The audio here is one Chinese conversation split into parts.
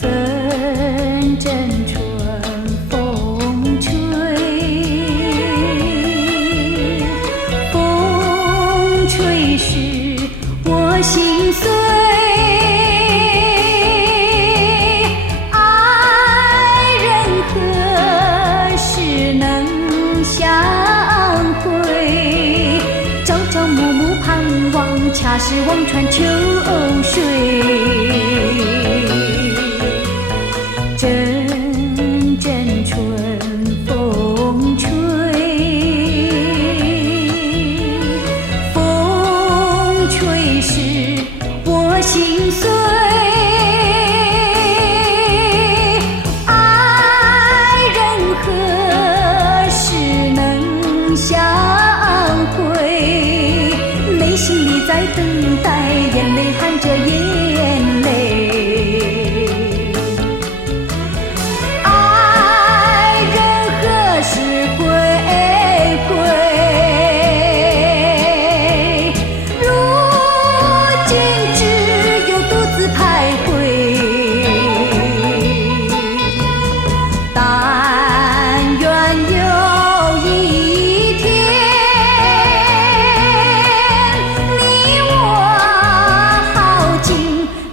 阵阵春风吹，风吹时我心碎。爱人何时能相会？朝朝暮暮盼望，恰是望穿秋水。阵阵春风吹，风吹时我心碎。爱人何时能相会？内心里在等待，眼泪含着眼泪。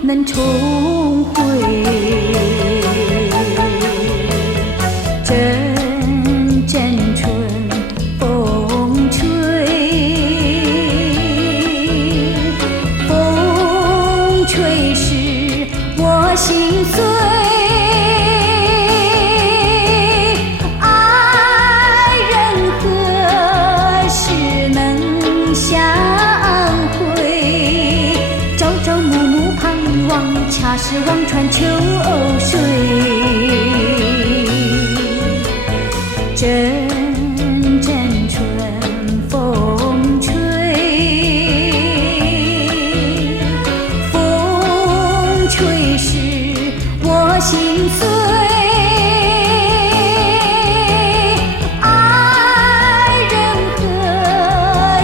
能重回，阵阵春风吹，风吹时我心碎。爱人何时能相会？朝朝暮暮盼望，恰是望穿秋水。阵阵春风吹，风吹时我心碎。爱人何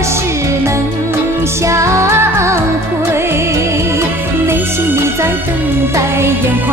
时能相会？内心里在等待，眼眶